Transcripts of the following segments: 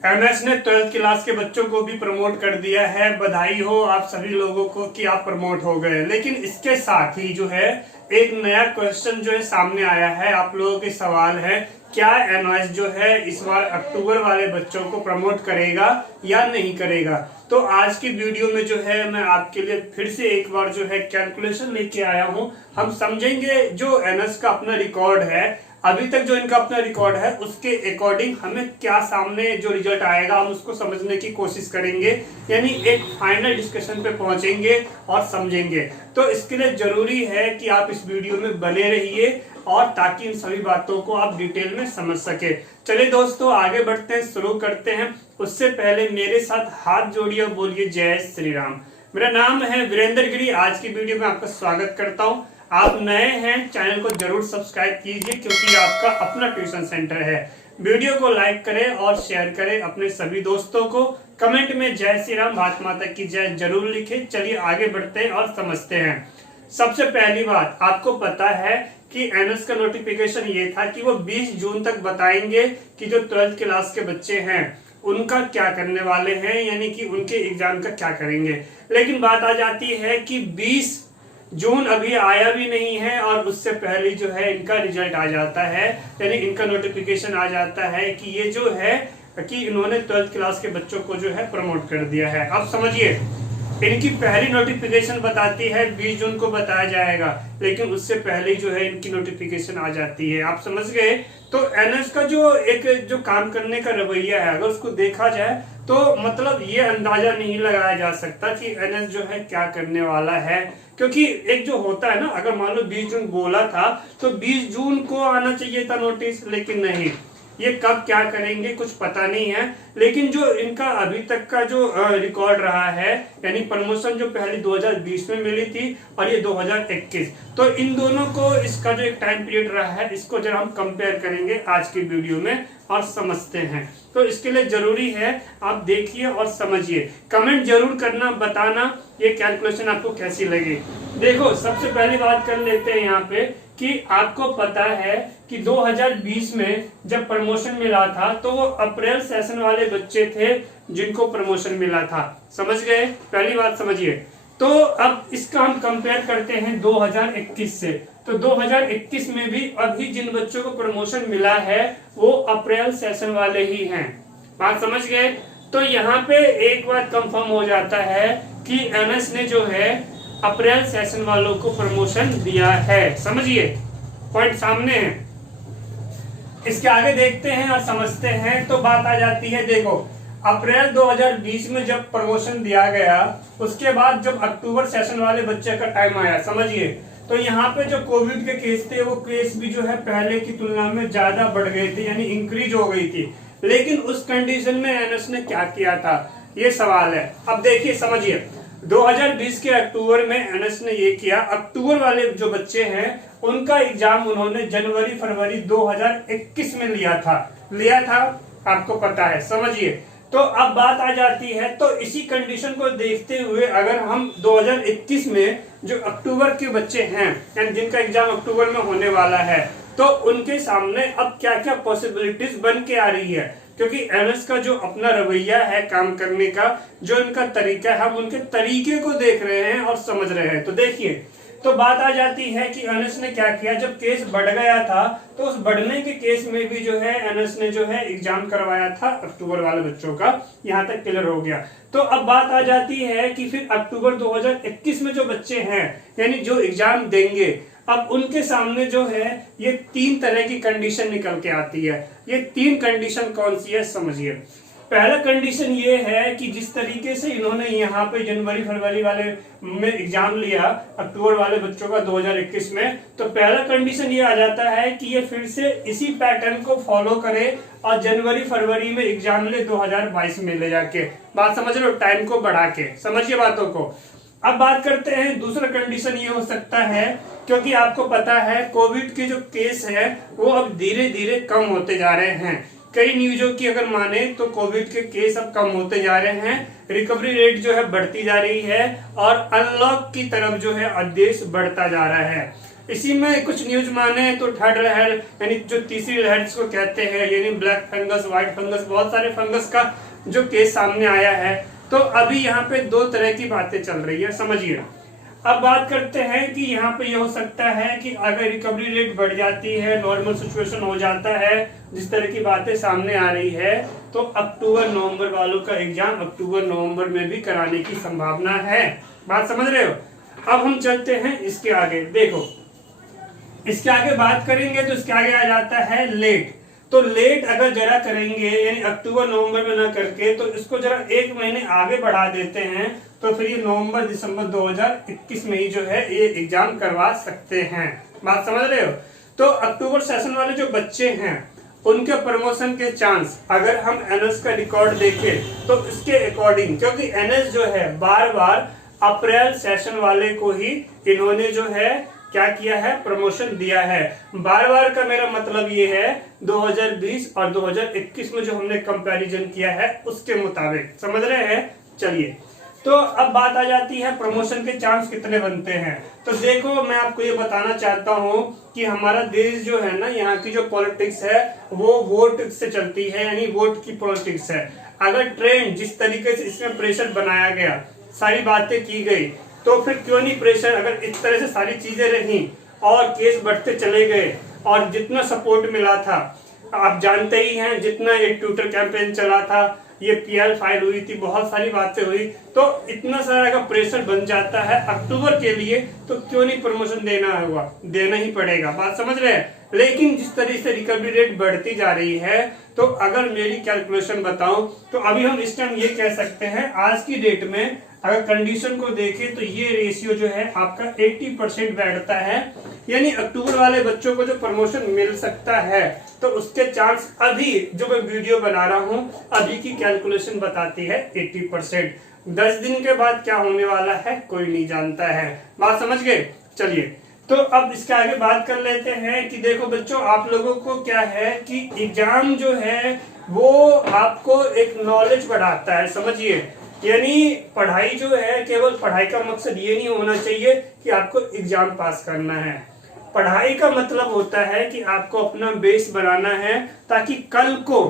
MS ने 12th class के बच्चों को भी प्रमोट कर दिया है। बधाई हो आप सभी लोगों को कि आप प्रमोट हो गए। लेकिन इसके साथ ही जो है एक नया क्वेश्चन जो है सामने आया है। आप लोगों के सवाल है, क्या एमएस जो है इस बार अक्टूबर वाले बच्चों को प्रमोट करेगा या नहीं करेगा। तो आज की वीडियो में जो है मैं आपके लिए फिर से एक बार जो है कैलकुलेशन लेके आया हूं। हम समझेंगे जो एमएस का अपना रिकॉर्ड है, अभी तक जो इनका अपना रिकॉर्ड है उसके अकॉर्डिंग हमें क्या सामने जो रिजल्ट आएगा हम उसको समझने की कोशिश करेंगे, यानी एक फाइनल डिस्कशन पे पहुंचेंगे और समझेंगे। तो इसके लिए जरूरी है कि आप इस वीडियो में बने रहिए और ताकि इन सभी बातों को आप डिटेल में समझ सके। चलिए दोस्तों आगे बढ़ते हैं, शुरू करते हैं। उससे पहले मेरे साथ हाथ जोड़िए और बोलिए जय श्री राम। मेरा नाम है वीरेंद्र गिरी। आज की वीडियो में आपका स्वागत करता हूं। आप नए हैं चैनल को जरूर सब्सक्राइब कीजिए क्योंकि आपका अपना ट्यूशन सेंटर है। वीडियो को लाइक करें और शेयर करें अपने सभी दोस्तों को। कमेंट में जय श्री राम भारत माता की जय जरूर लिखें। चलिए आगे बढ़ते हैं और समझते हैं। सबसे पहली बात, आपको पता है कि एनएस का नोटिफिकेशन ये था कि वो 20 जून तक बताएंगे कि जो 12th क्लास के बच्चे हैं उनका क्या करने वाले हैं, यानी कि उनके एग्जाम का क्या करेंगे। लेकिन बात आ जाती है कि 20 जून अभी आया भी नहीं है और उससे पहले जो है इनका रिजल्ट आ जाता है, यानी इनका नोटिफिकेशन आ जाता है कि ये जो है कि इन्होंने 12th क्लास के बच्चों को जो है प्रमोट कर दिया है। अब समझिए, इनकी पहली नोटिफिकेशन बताती है 20 जून को बताया जाएगा, लेकिन उससे पहले जो है इनकी नोटिफिकेशन आ जाती है। आप समझ गए। तो एनएस का जो काम करने का रवैया है, अगर उसको देखा जाए तो मतलब ये अंदाजा नहीं लगाया जा सकता कि एनएस जो है क्या करने वाला है। क्योंकि एक जो होता है ना, अगर मान लो 20 जून बोला था तो 20 जून को आना चाहिए था नोटिस, लेकिन नहीं, ये कब क्या करेंगे कुछ पता नहीं है। लेकिन जो इनका अभी तक का जो रिकॉर्ड रहा है, यानी प्रमोशन जो पहले 2020 में मिली थी और ये 2021, तो इन दोनों को इसका जो एक टाइम पीरियड रहा है इसको जरा हम कंपेयर करेंगे आज की वीडियो में और समझते हैं। तो इसके लिए जरूरी है आप देखिए और समझिए। कमेंट जरूर करना, बताना ये कैलकुलेशन आपको कैसी लगी। देखो सबसे पहली बात कर लेते हैं यहाँ पे कि आपको पता है कि 2020 में जब प्रमोशन मिला था तो वो अप्रैल सेशन वाले बच्चे थे जिनको प्रमोशन मिला था। समझ गए, पहली बात समझिए। तो अब इसका हम कंपेयर करते हैं 2021 से। तो 2021 में भी अभी जिन बच्चों को प्रमोशन मिला है वो अप्रैल सेशन वाले ही हैं। बात समझ गए। तो यहाँ पे एक बात कंफर्म हो जाता है कि एमएस ने जो है अप्रैल सेशन वालों को प्रमोशन दिया है। समझिए, पॉइंट सामने है। इसके आगे देखते हैं और समझते हैं। तो बात आ जाती है, देखो अप्रैल 2020 में जब प्रमोशन दिया गया उसके बाद जब अक्टूबर सेशन वाले बच्चे का टाइम आया, समझिए, तो यहाँ पे जो कोविड के केस थे वो केस भी जो है पहले की तुलना में ज्यादा बढ़ गए थे, यानी इंक्रीज हो गई थी। लेकिन उस कंडीशन में एनएस ने क्या किया था, ये सवाल है। अब देखिए समझिए, 2020 के अक्टूबर में एनएस ने ये किया, अक्टूबर वाले जो बच्चे हैं उनका एग्जाम उन्होंने जनवरी फरवरी 2021 में लिया था, आपको पता है। समझिए, तो अब बात आ जाती है, तो इसी कंडीशन को देखते हुए अगर हम 2021 में जो अक्टूबर के बच्चे हैं यानी जिनका एग्जाम अक्टूबर में होने वाला है, तो उनके सामने अब क्या क्या पॉसिबिलिटीज बन के आ रही है। क्योंकि एनएस का जो अपना रवैया है काम करने का, जो इनका तरीका है, हम उनके तरीके को देख रहे हैं और समझ रहे हैं। तो देखिए, तो बात आ जाती है कि एनएस ने क्या किया, जब केस बढ़ गया था तो उस बढ़ने के केस में भी जो है एनएस ने जो है एग्जाम करवाया था अक्टूबर वाले बच्चों का। यहाँ तक क्लियर हो गया। तो अब बात आ जाती है कि फिर अक्टूबर 2021 में जो बच्चे हैं यानी जो एग्जाम देंगे, अब उनके सामने जो है ये 3 तरह की कंडीशन निकल के आती है। ये 3 कंडीशन कौन सी है समझिए। पहला कंडीशन ये है कि जिस तरीके से इन्होंने यहाँ पे जनवरी फरवरी वाले में एग्जाम लिया अक्टूबर वाले बच्चों का 2021 में, तो पहला कंडीशन ये आ जाता है कि ये फिर से इसी पैटर्न को फॉलो करे और जनवरी फरवरी में एग्जाम ले 2022 में ले जाके। बात समझ लो, टाइम को बढ़ा के। समझिए बातों को। अब बात करते हैं, दूसरा कंडीशन ये हो सकता है, क्योंकि आपको पता है कोविड के जो केस है वो अब धीरे धीरे कम होते जा रहे हैं। कई न्यूज़ों की अगर माने तो कोविड के केस अब कम होते जा रहे हैं, रिकवरी रेट जो है बढ़ती जा रही है और अनलॉक की तरफ जो है देश बढ़ता जा रहा है। इसी में कुछ न्यूज माने तो थर्ड लहर यानी जो तीसरी लहर जिसको कहते हैं, यानी ब्लैक फंगस, व्हाइट फंगस, बहुत सारे फंगस का जो केस सामने आया है। तो अभी यहाँ पे दो तरह की बातें चल रही है, समझिए। अब बात करते हैं कि यहाँ पे ये हो सकता है कि अगर रिकवरी रेट बढ़ जाती है, नॉर्मल सिचुएशन हो जाता है, जिस तरह की बातें सामने आ रही है, तो अक्टूबर नवंबर वालों का एग्जाम अक्टूबर नवंबर में भी कराने की संभावना है। बात समझ रहे हो। अब हम चलते हैं इसके आगे। देखो, इसके आगे बात करेंगे तो इसके आगे आ जाता है लेट। तो लेट अगर जरा करेंगे, यानी अक्टूबर नवंबर में ना करके, तो इसको जरा एक महीने आगे बढ़ा देते हैं, तो फिर ये नवंबर दिसंबर 2021 में ही जो है ये एग्जाम करवा सकते हैं। बात समझ रहे हो। तो अक्टूबर सेशन वाले जो बच्चे हैं उनके प्रमोशन के चांस, अगर हम एनएस का रिकॉर्ड देखें तो इसके अकॉर्डिंग, क्योंकि एनएस जो है बार बार अप्रैल सेशन वाले को ही इन्होंने जो है क्या किया है, प्रमोशन दिया है। बार बार का मेरा मतलब ये है 2020 और 2021 में जो हमने कंपैरिजन किया है उसके मुताबिक, समझ रहे हैं। चलिए, तो अब बात आ जाती है प्रमोशन के चांस कितने बनते हैं। तो देखो, मैं आपको ये बताना चाहता हूँ कि हमारा देश जो है ना, यहाँ की जो पॉलिटिक्स है वो वोट से चलती है, यानी वोट की पॉलिटिक्स है। अगर ट्रेंड जिस तरीके से इसमें प्रेशर बनाया गया, सारी बातें की गई, तो फिर क्यों नहीं प्रेशर, अगर इस तरह से सारी चीजें रही और केस बढ़ते चले गए और जितना सपोर्ट मिला था, आप जानते ही हैं, जितना एक ट्विटर कैंपेन चला था, ये पीएल फाइल हुई थी, बहुत सारी बातें हुई, तो इतना सारा का प्रेशर बन जाता है अक्टूबर के लिए, तो क्यों नहीं प्रमोशन देना होगा, देना ही पड़ेगा। बात समझ रहे हैं। लेकिन जिस तरह से रिकवरी रेट बढ़ती जा रही है, तो अगर मेरी कैलकुलेशन बताऊं तो अभी हम इस टाइम ये कह सकते हैं, आज की डेट में अगर कंडीशन को देखें तो ये रेशियो जो है आपका 80% बैठता है, यानी अक्टूबर वाले बच्चों को जो प्रमोशन मिल सकता है, तो उसके चांस अभी जो मैं वीडियो बना रहा हूं, अभी की कैलकुलेशन बताती है 80%। 10 दिन के बाद क्या होने वाला है कोई नहीं जानता है। बात समझ गए। चलिए, तो अब इसके आगे बात कर लेते हैं कि देखो बच्चों, आप लोगों को क्या है कि एग्जाम जो है वो आपको एक नॉलेज बढ़ाता है, समझिए। यानी पढ़ाई जो है, केवल पढ़ाई का मकसद ये नहीं होना चाहिए कि आपको एग्जाम पास करना है। पढ़ाई का मतलब होता है कि आपको अपना बेस बनाना है, ताकि कल को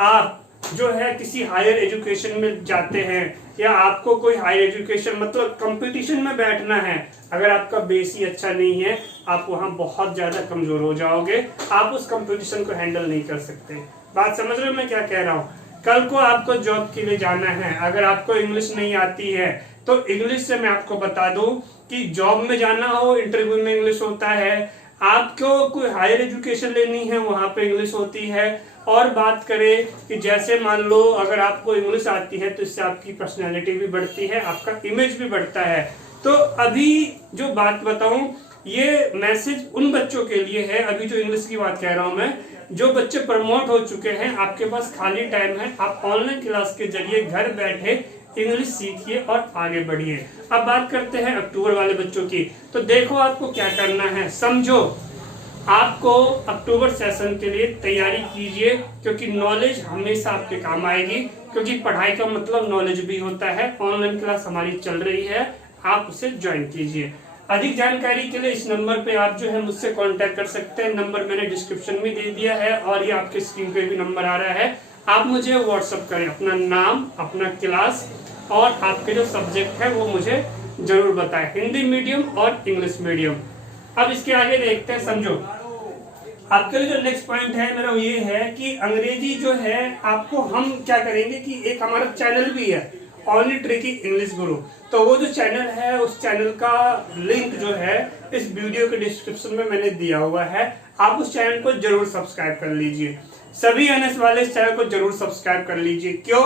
आप जो है किसी हायर एजुकेशन में जाते हैं, या आपको कोई हायर एजुकेशन मतलब कंपटीशन में बैठना है, अगर आपका बेस ही अच्छा नहीं है, आप वहां बहुत ज्यादा कमजोर हो जाओगे, आप उस कंपटीशन को हैंडल नहीं कर सकते। बात समझ रहे हो मैं क्या कह रहा हूँ। कल को आपको जॉब के लिए जाना है, अगर आपको इंग्लिश नहीं आती है, तो इंग्लिश से मैं आपको बता दूं कि जॉब में जाना हो, इंटरव्यू में इंग्लिश होता है, आपको कोई हायर एजुकेशन लेनी है, वहां पे इंग्लिश होती है। और बात करें कि जैसे मान लो अगर आपको इंग्लिश आती है, तो इससे आपकी पर्सनैलिटी भी बढ़ती है, आपका इमेज भी बढ़ता है। तो अभी जो बात बताऊं, ये मैसेज उन बच्चों के लिए है, अभी जो इंग्लिश की बात कह रहा हूं मैं, जो बच्चे प्रमोट हो चुके हैं, आपके पास खाली टाइम है, आप ऑनलाइन क्लास के जरिए घर बैठे इंग्लिश सीखिए और आगे बढ़िए। अब बात करते हैं अक्टूबर वाले बच्चों की। तो देखो, आपको क्या करना है, समझो। आपको अक्टूबर सेशन के लिए तैयारी कीजिए, क्योंकि नॉलेज हमेशा आपके काम आएगी, क्योंकि पढ़ाई का मतलब नॉलेज भी होता है। ऑनलाइन क्लास हमारी चल रही है, आप उसे ज्वाइन कीजिए। अधिक जानकारी के लिए इस नंबर पे आप जो है मुझसे कांटेक्ट कर सकते हैं। नंबर मैंने डिस्क्रिप्शन में दे दिया है, और ये आपके स्क्रीन पे भी नंबर आ रहा है। आप मुझे व्हाट्सअप करें, अपना नाम, अपना क्लास और आपके जो सब्जेक्ट है वो मुझे जरूर बताएं, हिंदी मीडियम और इंग्लिश मीडियम। अब इसके आगे देखते हैं, समझो। आपके लिए जो नेक्स्ट पॉइंट है मेरा ये है कि अंग्रेजी जो है आपको हम क्या करेंगे कि एक हमारा चैनल भी है, ओनली ट्रिकी इंग्लिश गुरु। तो वो जो चैनल है, उस चैनल का लिंक जो है इस वीडियो के डिस्क्रिप्शन में मैंने दिया हुआ है। आप उस चैनल को जरूर सब्सक्राइब कर लीजिए। सभी एनएस वाले इस चैनल को जरूर सब्सक्राइब कर लीजिए। क्यों?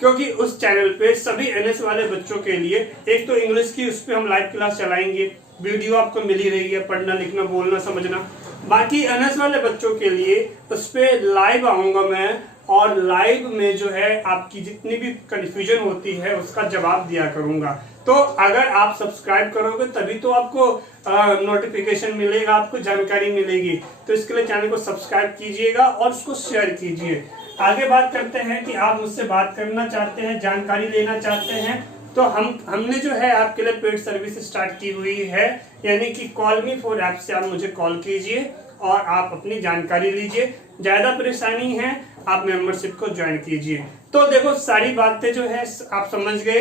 क्योंकि उस चैनल पे सभी एनएस वाले बच्चों के लिए एक तो इंग्लिश की, उस पर हम लाइव क्लास चलाएंगे, वीडियो आपको मिल ही रही है, पढ़ना लिखना बोलना समझना। बाकी एनएस वाले बच्चों के लिए उस पर लाइव आऊंगा मैं, और लाइव में जो है आपकी जितनी भी कंफ्यूजन होती है उसका जवाब दिया करूंगा। तो अगर आप सब्सक्राइब करोगे तभी तो आपको नोटिफिकेशन मिलेगा, आपको जानकारी मिलेगी। तो इसके लिए चैनल को सब्सक्राइब कीजिएगा और उसको शेयर कीजिए। आगे बात करते हैं कि आप मुझसे बात करना चाहते हैं, जानकारी लेना चाहते हैं, तो हमने जो है आपके लिए पेड सर्विस स्टार्ट की हुई है, यानी कि कॉल मी फॉर ऐप से आप मुझे कॉल कीजिए और आप अपनी जानकारी लीजिए। ज्यादा परेशानी है आप मेंबरशिप को ज्वाइन कीजिए। तो देखो सारी बातें जो है आप समझ गए।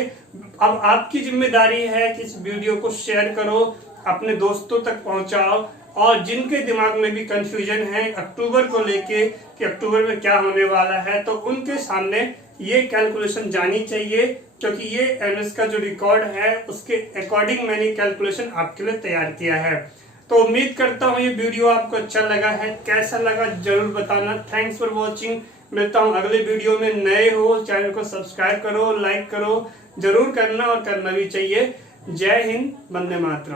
अब आपकी जिम्मेदारी है कि इस वीडियो को शेयर करो, अपने दोस्तों तक पहुंचाओ, और जिनके दिमाग में भी कंफ्यूजन है अक्टूबर को लेके कि अक्टूबर में क्या होने वाला है, तो उनके सामने ये कैलकुलेशन जानी चाहिए, क्योंकि ये एमएस का जो रिकॉर्ड है उसके अकॉर्डिंग मैंने कैलकुलेशन आपके लिए तैयार किया है। तो उम्मीद करता हूँ ये वीडियो आपको अच्छा लगा है। कैसा लगा जरूर बताना। Thanks for watching. मिलता हूँ अगले वीडियो में। नए हो चैनल को सब्सक्राइब करो, लाइक करो, जरूर करना और करना भी चाहिए। जय हिंद, वंदे मातरम।